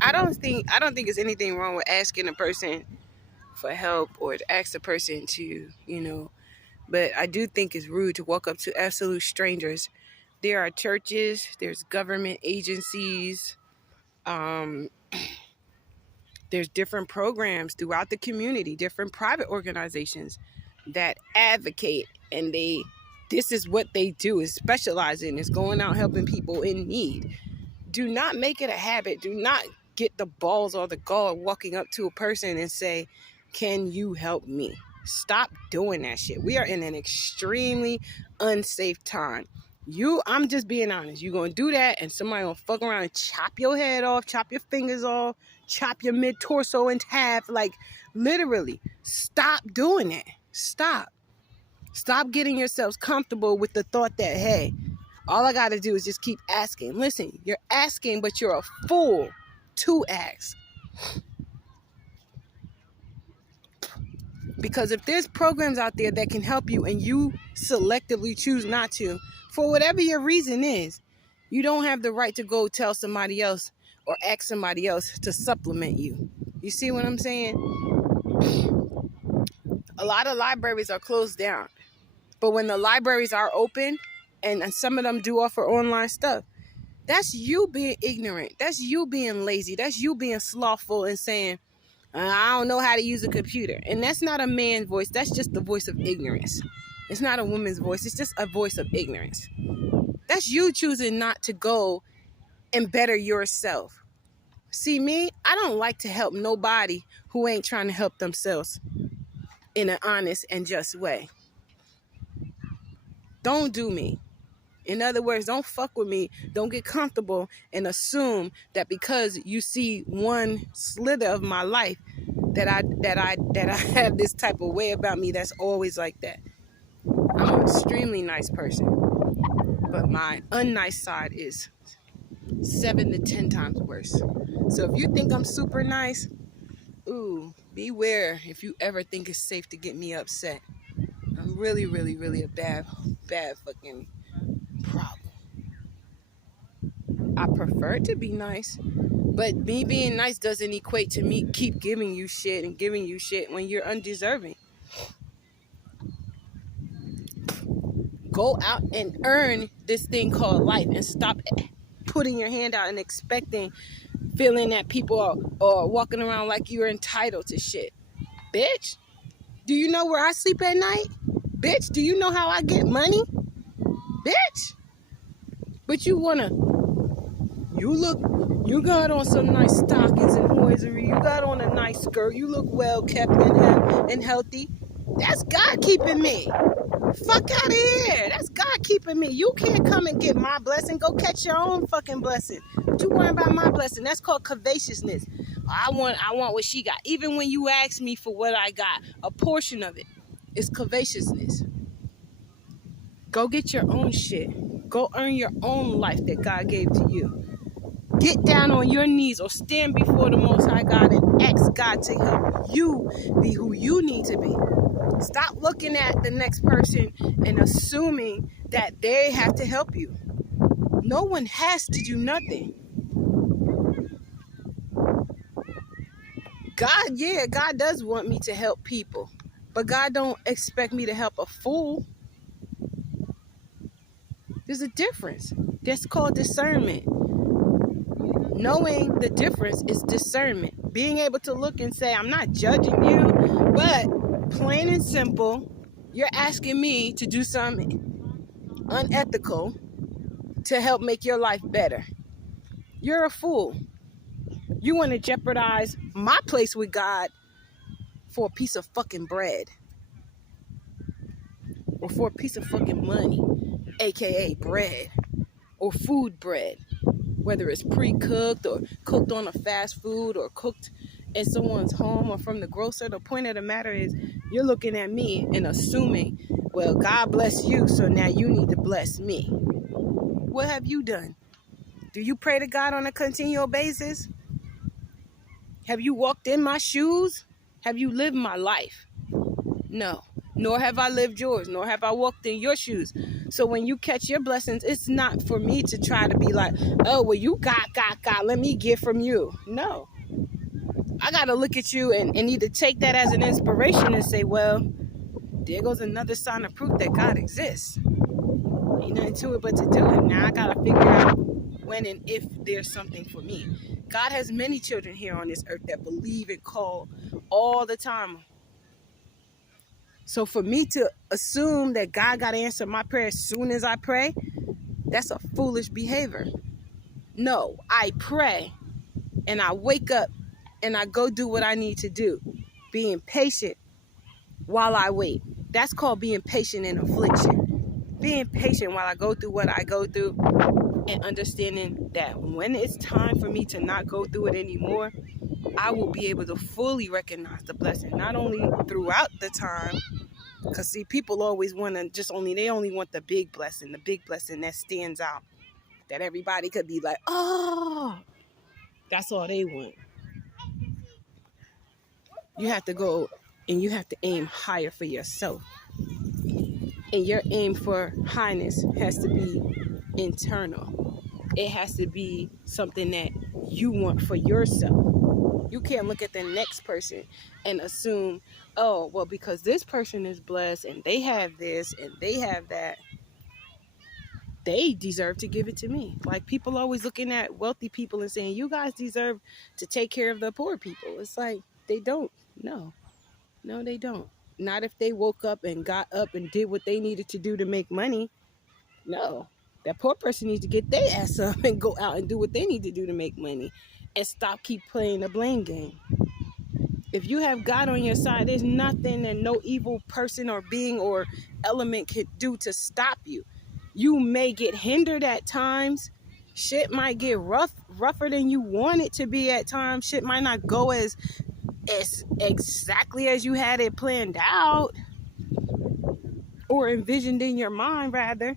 I don't think there's anything wrong with asking a person for help or to ask a person to, but I do think it's rude to walk up to absolute strangers. There are churches, there's government agencies, um, there's different programs throughout the community, different private organizations that advocate, and this is what they do, is specialize in, is going out helping people in need. Do not make it a habit. Do not get the balls or the gall walking up to a person and say, can you help me? Stop doing that shit. We are in an extremely unsafe time. I'm just being honest. You're going to do that and somebody going to fuck around and chop your head off, chop your fingers off, chop your mid-torso in half. Like, literally, stop doing it. Stop. Stop getting yourselves comfortable with the thought that, hey, all I got to do is just keep asking. Listen, you're asking, but you're a fool to ask. Because if there's programs out there that can help you and you selectively choose not to, for whatever your reason is, you don't have the right to go tell somebody else or ask somebody else to supplement you. You see what I'm saying? A lot of libraries are closed down. But when the libraries are open, and some of them do offer online stuff, that's you being ignorant. That's you being lazy. That's you being slothful and saying, I don't know how to use a computer. And that's not a man's voice. That's just the voice of ignorance. It's not a woman's voice. It's just a voice of ignorance. That's you choosing not to go and better yourself. See, me, I don't like to help nobody who ain't trying to help themselves in an honest and just way. Don't do me. In other words, don't fuck with me. Don't get comfortable and assume that because you see one slither of my life that I have this type of way about me that's always like that. I'm an extremely nice person, but my unnice side is 7 to 10 times worse. So if you think I'm super nice, beware if you ever think it's safe to get me upset. I'm really, really, really a bad fucking problem. I prefer to be nice, but me being nice doesn't equate to me keep giving you shit when you're undeserving. Go out and earn this thing called life and stop putting your hand out and feeling that people are walking around like you're entitled to shit. Bitch, do you know where I sleep at night? Bitch, do you know how I get money? Bitch. But you got on some nice stockings and hosiery. You got on a nice skirt. You look well kept and healthy. That's God keeping me. Fuck out of here. That's God keeping me. You can't come and get my blessing. Go catch your own fucking blessing. What you worrying about my blessing? That's called covetousness. I want what she got. Even when you ask me for what I got, a portion of it is covetousness. Go get your own shit. Go earn your own life that God gave to you. Get down on your knees or stand before the Most High God and ask God to help you be who you need to be. Stop looking at the next person and assuming that they have to help you. No one has to do nothing. God does want me to help people, but God don't expect me to help a fool. There's a difference. That's called discernment. Knowing the difference is discernment. Being able to look and say, I'm not judging you, but plain and simple, you're asking me to do something unethical to help make your life better. You're a fool. You want to jeopardize my place with God for a piece of fucking bread. Or for a piece of fucking money, aka bread. Or food bread. Whether it's pre-cooked or cooked on a fast food or cooked in someone's home or from the grocer. The point of the matter is you're looking at me and assuming, well, God bless you, so now you need to bless me. What have you done? Do you pray to God on a continual basis? Have you walked in my shoes? Have you lived my life? No. nor have I lived yours, nor have I walked in your shoes. So when you catch your blessings, it's not for me to try to be like, oh, well, you got, let me get from you. No. I got to look at you and either take that as an inspiration and say, well, there goes another sign of proof that God exists. Ain't nothing to it but to do it. Now I got to figure out when and if there's something for me. God has many children here on this earth that believe and call all the time. So for me to assume that God got to answer my prayer as soon as I pray, that's a foolish behavior. No, I pray and I wake up and I go do what I need to do. Being patient while I wait. That's called being patient in affliction. Being patient while I go through what I go through and understanding that when it's time for me to not go through it anymore, I will be able to fully recognize the blessing, not only throughout the time, because see, people always want to they only want the big blessing that stands out, that everybody could be like, oh, that's all they want. You have to go and you have to aim higher for yourself. And your aim for highness has to be internal. It has to be something that you want for yourself. You can't look at the next person and assume, oh, well, because this person is blessed and they have this and they have that, they deserve to give it to me. Like, people always looking at wealthy people and saying, you guys deserve to take care of the poor people. It's like, they don't. No, they don't. Not if they woke up and got up and did what they needed to do to make money. No, that poor person needs to get their ass up and go out and do what they need to do to make money and keep playing the blame game. If you have God on your side, there's nothing that no evil person or being or element could do to stop you. You may get hindered at times. Shit might get rougher than you want it to be at times. Shit might not go as exactly as you had it planned out or envisioned in your mind, rather.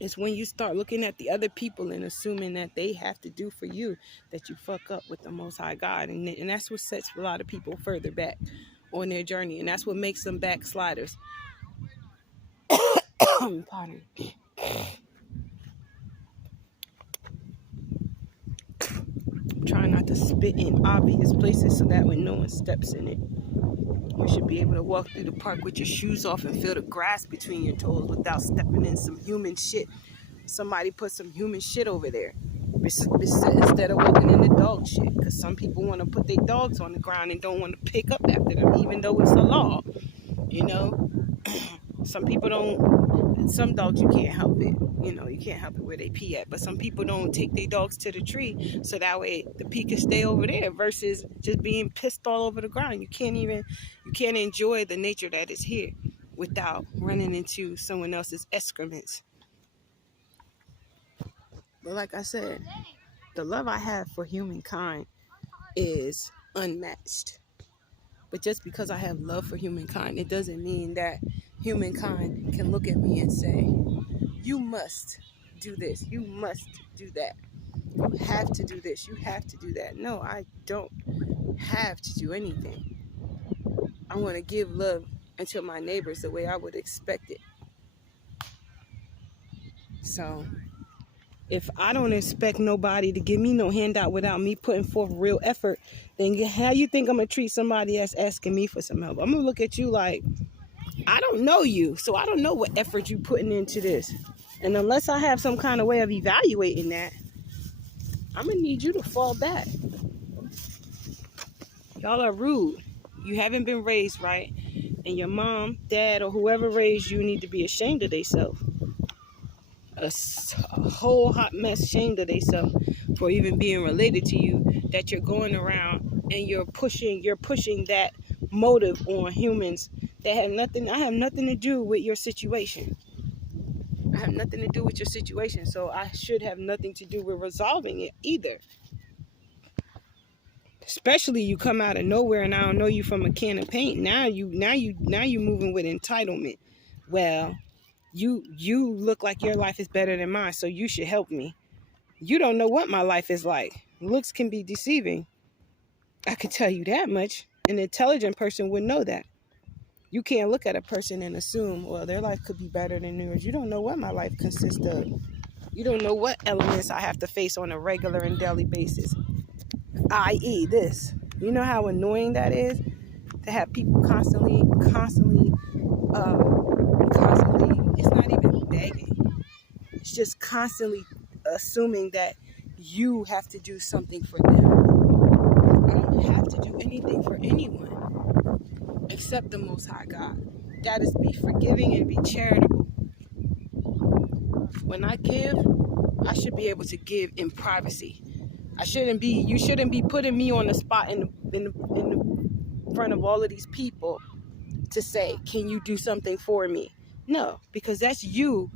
It's when you start looking at the other people and assuming that they have to do for you that you fuck up with the Most High God. And that's what sets a lot of people further back on their journey. And that's what makes them backsliders. Pardon. Trying not to spit in obvious places so that when no one steps in it, you should be able to walk through the park with your shoes off and feel the grass between your toes without stepping in some human shit. Somebody put some human shit over there instead of walking in the dog shit. Because some people want to put their dogs on the ground and don't want to pick up after them, even though it's a law. You know, some people don't. Some dogs you can't help it. You know, you can't help it where they pee at. But some people don't take their dogs to the tree so that way the pee can stay over there versus just being pissed all over the ground. You can't enjoy the nature that is here without running into someone else's excrements. But like I said, the love I have for humankind is unmatched. But just because I have love for humankind, it doesn't mean that humankind can look at me and say, you must do this, you must do that, you have to do this, you have to do that. No, I don't have to do anything. I want to give love unto my neighbors the way I would expect it. So if I don't expect nobody to give me no handout without me putting forth real effort, then how you think I'm going to treat somebody that's asking me for some help? I'm going to look at you like, I don't know you, so I don't know what effort you putting into this. And unless I have some kind of way of evaluating that, I'm going to need you to fall back. Y'all are rude. You haven't been raised right. And your mom, dad, or whoever raised you need to be ashamed of themselves. A whole hot mess ashamed of themselves for even being related to you, that you're going around and you're pushing that motive on humans that I have nothing to do with your situation. I have nothing to do with your situation, so I should have nothing to do with resolving it either. Especially you come out of nowhere and I don't know you from a can of paint. Now you moving with entitlement. Well, you look like your life is better than mine, so you should help me. You don't know what my life is like. Looks can be deceiving. I can tell you that much. An intelligent person would know that. You can't look at a person and assume, well, their life could be better than yours. You don't know what my life consists of. You don't know what elements I have to face on a regular and daily basis, i.e. this. You know how annoying that is? To have people constantly, it's not even begging. It's just constantly assuming that you have to do something for them. I don't have to do anything for anyone except the Most High God. That is, be forgiving and be charitable. When I give, I should be able to give in privacy. You shouldn't be putting me on the spot in front of all of these people to say, can you do something for me? No, because that's you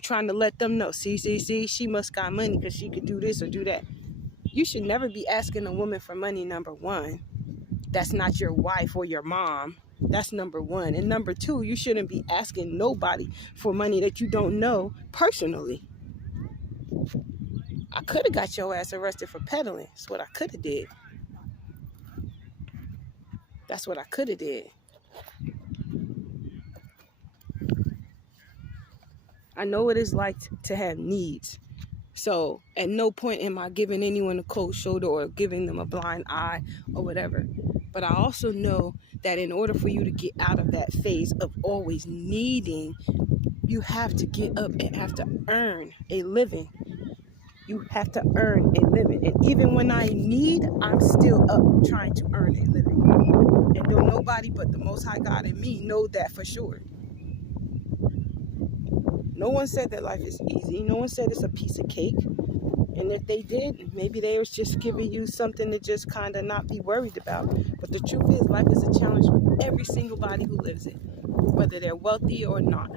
trying to let them know, see, she must got money because she could do this or do that. You should never be asking a woman for money, number one. That's not your wife or your mom. That's number one. And number two, you shouldn't be asking nobody for money that you don't know personally. I could have got your ass arrested for peddling. That's what I could have did. That's what I could have did. I know what it's like to have needs. So at no point am I giving anyone a cold shoulder or giving them a blind eye or whatever. But I also know that in order for you to get out of that phase of always needing, you have to get up and have to earn a living. You have to earn a living. And even when I need, I'm still up trying to earn a living. And don't nobody but the Most High God and me know that for sure. No one said that life is easy. No one said it's a piece of cake. And if they did, maybe they was just giving you something to just kind of not be worried about. But the truth is, life is a challenge for every single body who lives it, whether they're wealthy or not.